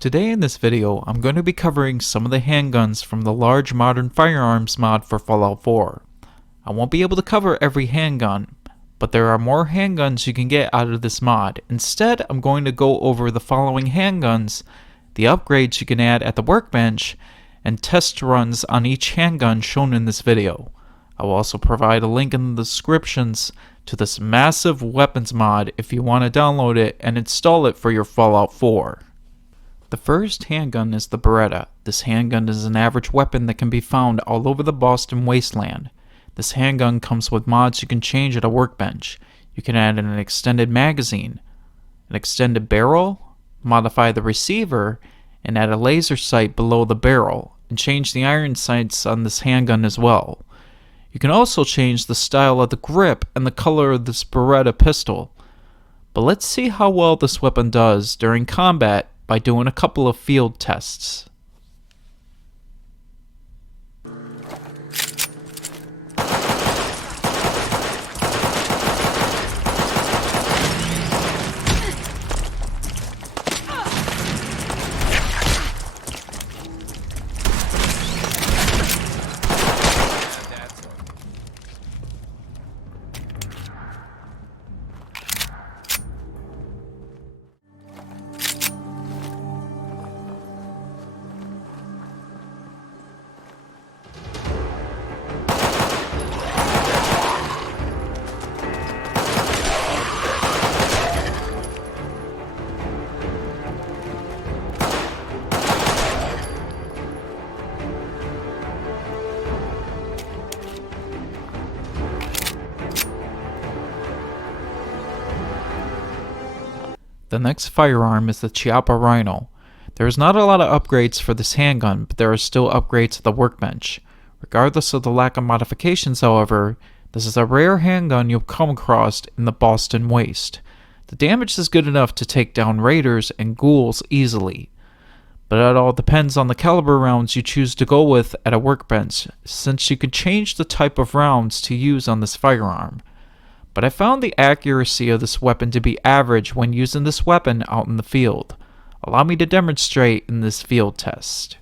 Today in this video, I'm going to be covering some of the handguns from the large modern firearms mod for Fallout 4. I won't be able to cover every handgun, but there are more handguns you can get out of this mod. Instead, I'm going to go over the following handguns, the upgrades you can add at the workbench, and test runs on each handgun shown in this video. I will also provide a link in the descriptions to this massive weapons mod if you want to download it and install it for your Fallout 4. The first handgun is the Beretta. This handgun is an average weapon that can be found all over the Boston wasteland. This handgun comes with mods you can change at a workbench. You can add an extended magazine, an extended barrel, modify the receiver, and add a laser sight below the barrel, and change the iron sights on this handgun as well. You can also change the style of the grip and the color of this Beretta pistol. But let's see how well this weapon does during combat by doing a couple of field tests. The next firearm is the Chiappa Rhino. There is not a lot of upgrades for this handgun, but there are still upgrades at the workbench. Regardless of the lack of modifications, however, this is a rare handgun you'll come across in the Boston Waste. The damage is good enough to take down raiders and ghouls easily, but it all depends on the caliber rounds you choose to go with at a workbench, since you can change the type of rounds to use on this firearm. But I found the accuracy of this weapon to be average when using this weapon out in the field. Allow me to demonstrate in this field test.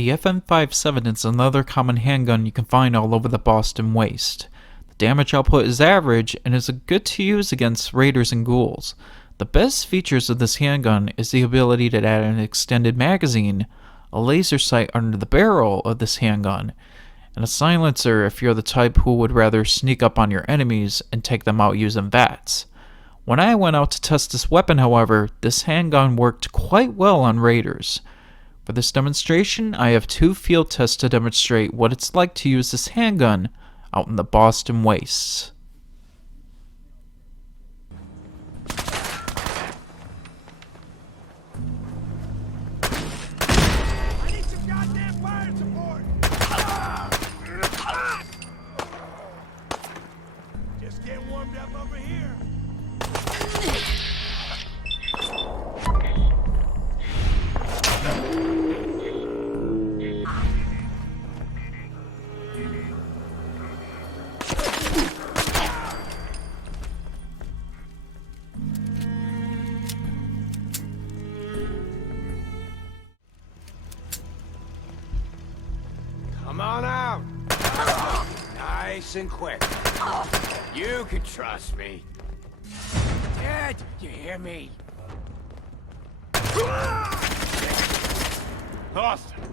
The FM57 is another common handgun you can find all over the Boston Waste. The damage output is average and is good to use against raiders and ghouls. The best features of this handgun is the ability to add an extended magazine, a laser sight under the barrel of this handgun, and a silencer if you're the type who would rather sneak up on your enemies and take them out using VATS. When I went out to test this weapon, however, this handgun worked quite well on raiders. For this demonstration, I have 2 field tests to demonstrate what it's like to use this handgun out in the Boston Wastes. I need some goddamn fire support! Just get warmed up over here. Come on out. Nice and quick. You can trust me. Dad, you hear me? Austin.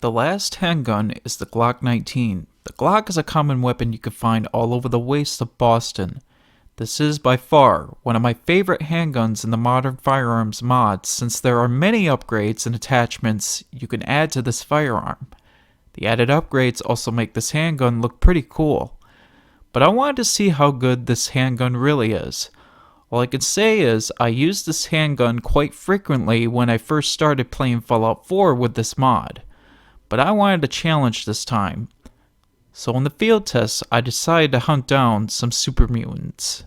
The last handgun is the Glock 19. The Glock is a common weapon you can find all over the wastes of Boston. This is by far one of my favorite handguns in the modern firearms mod, since there are many upgrades and attachments you can add to this firearm. The added upgrades also make this handgun look pretty cool. But I wanted to see how good this handgun really is. All I can say is I used this handgun quite frequently when I first started playing Fallout 4 with this mod. But I wanted a challenge this time. So in the field tests, I decided to hunt down some super mutants.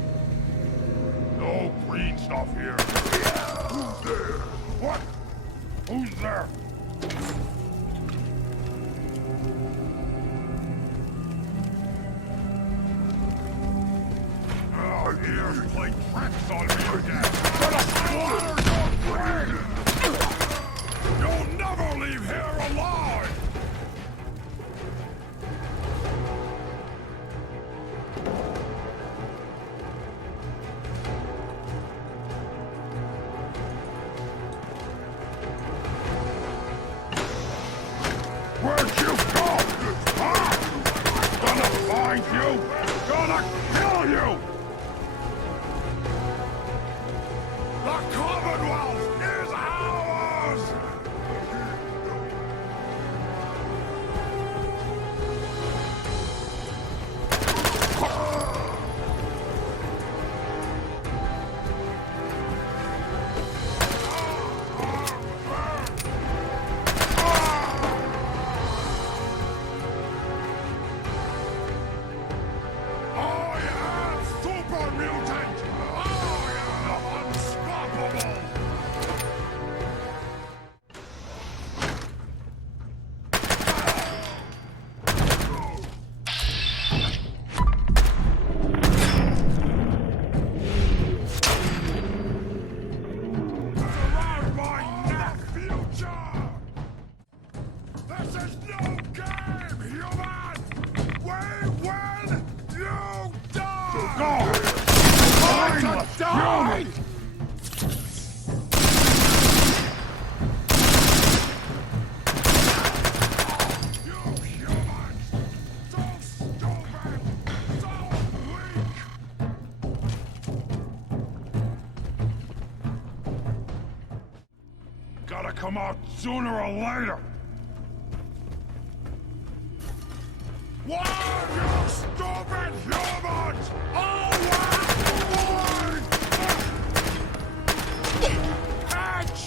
No green stuff here. Who's there? What? Who's there? Oh, here, play tricks on me again. Gonna slaughter your brain! You'll never leave here alive! Where'd you go? Huh? Gonna find you! Gonna kill you! The Commonwealth is ours! I am super mutant! I am unstoppable! Around my neck, future! This is no game, human! We win! You die! Go! Time to die! You humans! So stupid! So weak! Gotta come out sooner or later! What, you stupid humans! Always Edge!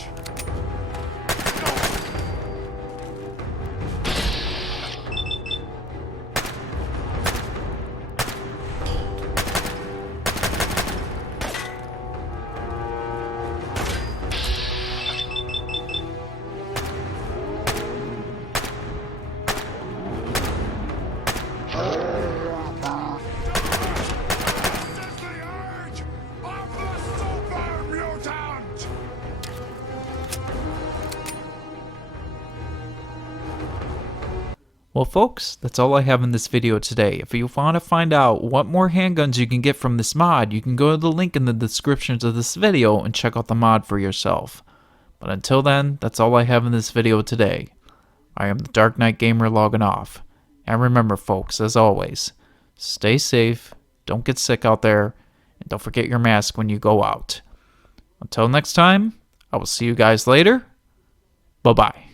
Well folks, that's all I have in this video today. If you want to find out what more handguns you can get from this mod, you can go to the link in the descriptions of this video and check out the mod for yourself. But until then, that's all I have in this video today. I am the Dark Knight Gamer logging off. And remember folks, as always, stay safe, don't get sick out there, and don't forget your mask when you go out. Until next time, I will see you guys later. Bye-bye.